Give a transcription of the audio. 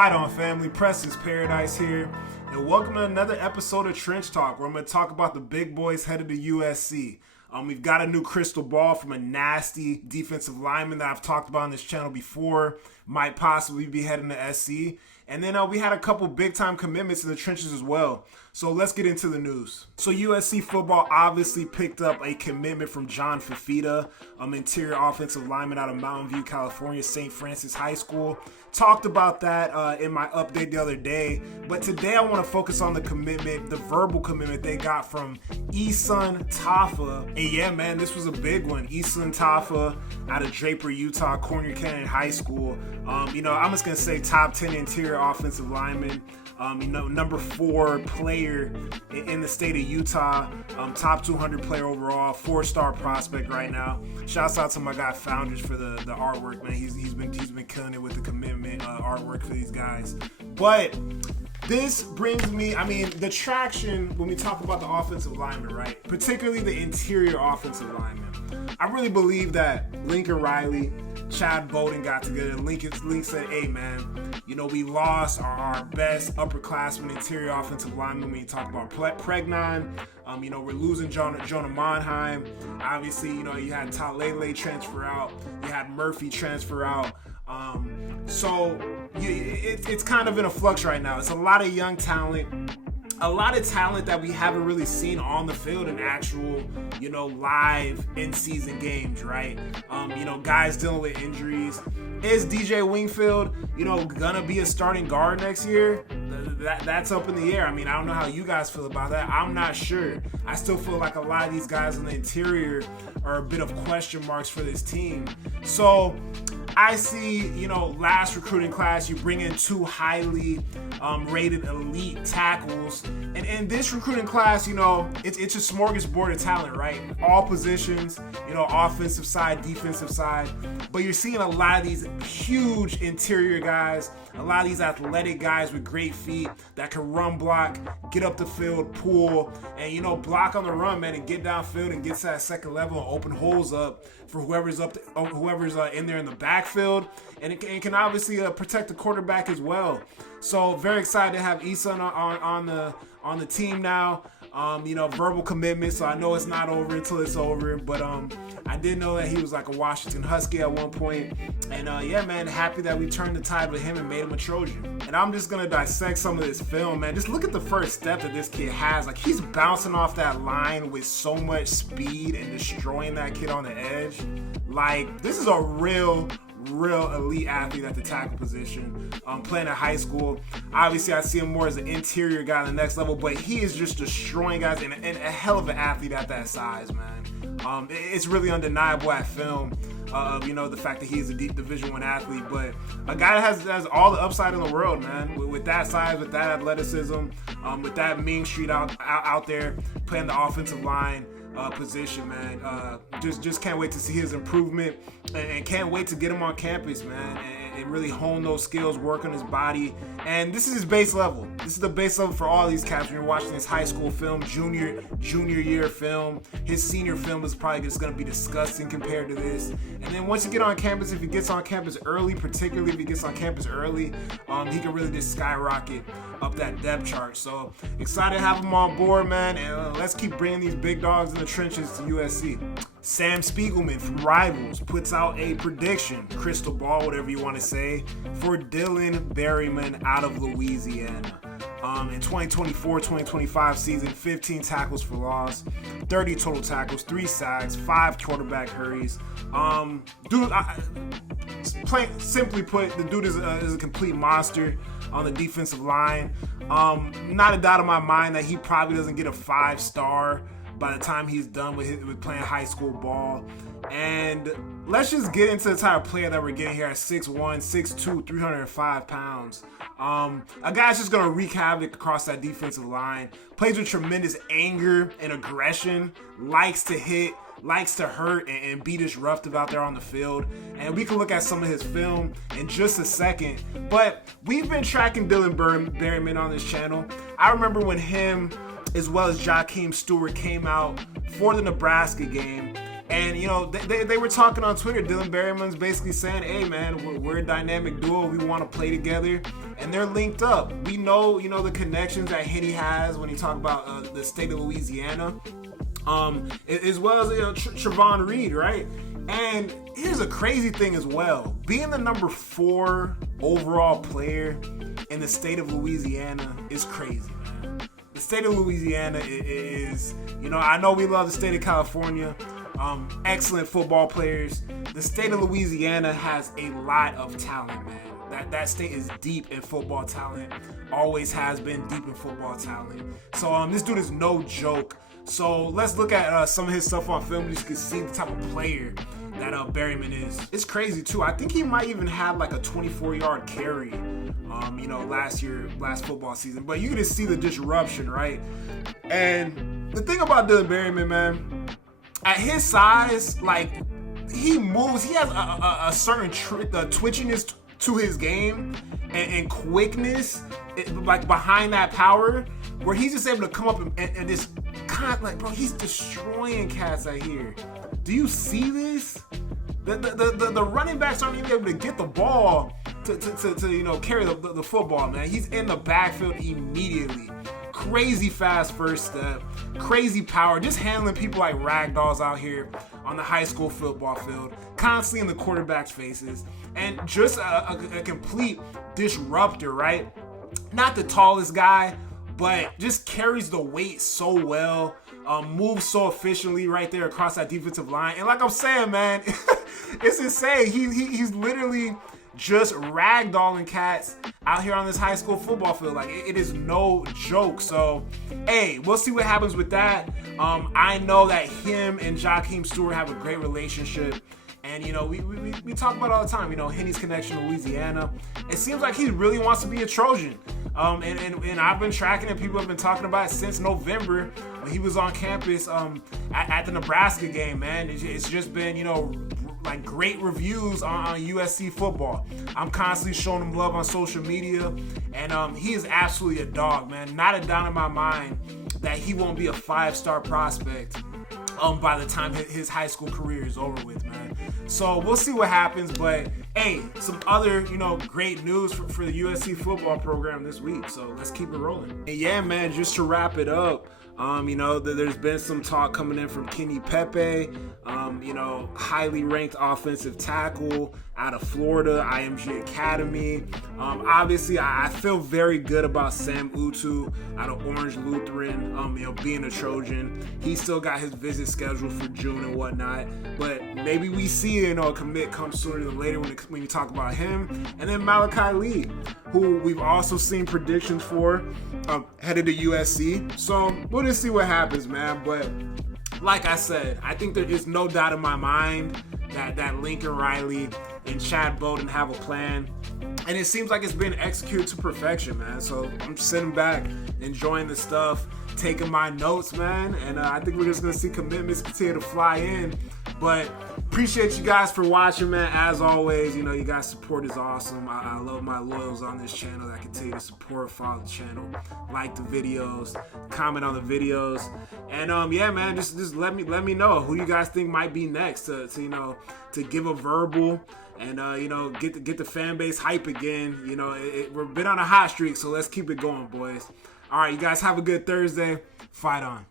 Fight on, family. Preston's Paradise here, and welcome to another episode of Trench Talk, where I'm going to talk about the big boys headed to USC. We've got a new crystal ball from a nasty defensive lineman that I've talked about on this channel before, might possibly be heading to SC. And then we had a couple big-time commitments in the trenches as well. So let's get into the news. So USC football obviously picked up a commitment from John Fafita, interior offensive lineman out of Mountain View, California, St. Francis High School. Talked about that in my update the other day. But today I want to focus on the commitment, the verbal commitment they got from Esun Tafa. And yeah, man, this was a big one. Esun Tafa out of Draper, Utah, Corner Canyon High School. I'm just going to say top 10 interior offensive lineman. Number 4 player in the state of Utah, top 200 player overall, 4-star prospect right now. Shouts out to my guy Founders for the artwork, man. He's been killing it with the commitment artwork for these guys. But this brings me, the traction when we talk about the offensive lineman, right? Particularly the interior offensive lineman. I really believe that Lincoln Riley, Chad Bowden got together. Link said, hey, man, we lost our best upperclassman interior offensive lineman when you talk about Pregnon. We're losing Jonah Monheim. Obviously, you had Talele transfer out. You had Murphy transfer out. It's kind of in a flux right now. It's a lot of young talent. A lot of talent that we haven't really seen on the field in actual, live in-season games, right? Guys dealing with injuries. Is DJ Wingfield, gonna be a starting guard next year? That's up in the air. I don't know how you guys feel about that. I'm not sure. I still feel like a lot of these guys on the interior are a bit of question marks for this team. So I see, last recruiting class, you bring in 2 highly rated elite tackles. And in this recruiting class, it's a smorgasbord of talent, right? All positions, offensive side, defensive side. But you're seeing a lot of these huge interior guys, a lot of these athletic guys with great feet that can run block, get up the field, pull, and, block on the run, man, and get downfield and get to that second level and open holes up for whoever's in there in the backfield. And it can obviously protect the quarterback as well. So very excited to have Esun on the team now. Verbal commitment, so I know it's not over until it's over. But I did know that he was like a Washington Husky at one point. And yeah, man, happy that we turned the tide with him and made him a Trojan. And I'm just gonna dissect some of this film, man. Just look at the first step that this kid has. Like, he's bouncing off that line with so much speed and destroying that kid on the edge. Like, this is a real elite athlete at the tackle position, playing at high school. Obviously, I see him more as an interior guy on the next level, but he is just destroying guys and a hell of an athlete at that size, man. It's really undeniable at film, the fact that he's a deep Division I athlete, but a guy that has all the upside in the world, man, with that size, with that athleticism, with that mean street out there, playing the offensive line position, man. Just can't wait to see his improvement, and can't wait to get him on campus, man, and really hone those skills, work on his body. And this is his base level. This is the base level for all these cats. When you're watching his high school film, junior year film, his senior film is probably just going to be disgusting compared to this. And then once you get on campus, if he gets on campus early, particularly if he gets on campus early, he can really just skyrocket up that depth chart. So excited to have him on board, man, and let's keep bringing these big dogs in the trenches to USC. Sam Spiegelman from Rivals puts out a prediction, crystal ball, whatever you want to say, for Dylan Berymon out of Louisiana. In 2024-2025 season, 15 tackles for loss, 30 total tackles, 3 sacks, 5 quarterback hurries. Simply put, the dude is a complete monster on the defensive line. Not a doubt in my mind that he probably doesn't get a 5-star by the time he's done with playing high school ball. And let's just get into the type of player that we're getting here at 6'1", 6'2", 305 pounds. A guy's just going to wreak havoc across that defensive line. Plays with tremendous anger and aggression. Likes to hit, likes to hurt, and be disruptive out there on the field. And we can look at some of his film in just a second. But we've been tracking Dylan Berymon on this channel. I remember when him, as well as Jakeem Stewart, came out for the Nebraska game, And, you know, they were talking on Twitter. Dylan Berryman's basically saying, hey, man, we're a dynamic duo. We want to play together. And they're linked up. We know, you know, the connections that Henny has when he talk about the state of Louisiana. As well as, you know, Trevon Reed, right? And here's a crazy thing as well. Being the number 4 overall player in the state of Louisiana is crazy, man. The state of Louisiana is, you know, I know we love the state of California. Excellent football players. The state of Louisiana has a lot of talent, man. That state is deep in football talent. Always has been deep in football talent. So this dude is no joke. So let's look at some of his stuff on film. You can see the type of player that Berymon is. It's crazy too. I think he might even have like a 24-yard carry, you know, last football season. But you can just see the disruption, right? And the thing about Dylan Berymon, man, at his size, like, he moves. He has a certain twitchiness to his game and quickness, like behind that power, where he's just able to come up and just kind of like, bro, he's destroying cats out here. Do you see this? The running backs aren't even able to get the ball to you know, carry the football, man. He's in the backfield immediately. Crazy fast first step, crazy power, just handling people like ragdolls out here on the high school football field, constantly in the quarterback's faces, and just a complete disruptor, right? Not the tallest guy, but just carries the weight so well, moves so efficiently right there across that defensive line. And like I'm saying, man, it's insane. He's literally just ragdolling cats out here on this high school football field. Like, it is no joke. So, hey, we'll see what happens with that. I know that him and Jakeem Stewart have a great relationship. And, you know, we talk about it all the time, you know, Henny's connection to Louisiana. It seems like he really wants to be a Trojan. And I've been tracking it. People have been talking about it since November when he was on campus at the Nebraska game, man. It's just been, you know, like great reviews on USC football. I'm constantly showing him love on social media, and he is absolutely a dog, man. Not a doubt in my mind that he won't be a 5-star prospect by the time his high school career is over with, man. So we'll see what happens, but hey, some other, you know, great news for the USC football program this week. So let's keep it rolling. And yeah, man, just to wrap it up, you know, there's been some talk coming in from Kenny Pepe, you know, highly ranked offensive tackle out of Florida, IMG Academy. Obviously, I feel very good about Sam Utu out of Orange Lutheran, you know, being a Trojan. He still got his visit scheduled for June and whatnot, but maybe we see, you know, a commit come sooner than later when you talk about him. And then Malachi Lee, who we've also seen predictions for headed to USC. So we'll just see what happens, man. But like I said, I think there is no doubt in my mind that Lincoln Riley and Chad Bowden have a plan. And it seems like it's been executed to perfection, man. So I'm sitting back, enjoying the stuff, taking my notes, man. And I think we're just going to see commitments continue to fly in. But appreciate you guys for watching, man. As always, you know, you guys' support is awesome. I love my loyals on this channel that continue to support, follow the channel, like the videos, comment on the videos. And yeah, man, just let me know who you guys think might be next to you know, to give a verbal and you know, get the fan base hype again. You know, we've been on a hot streak, so let's keep it going, boys. All right, you guys have a good Thursday. Fight on.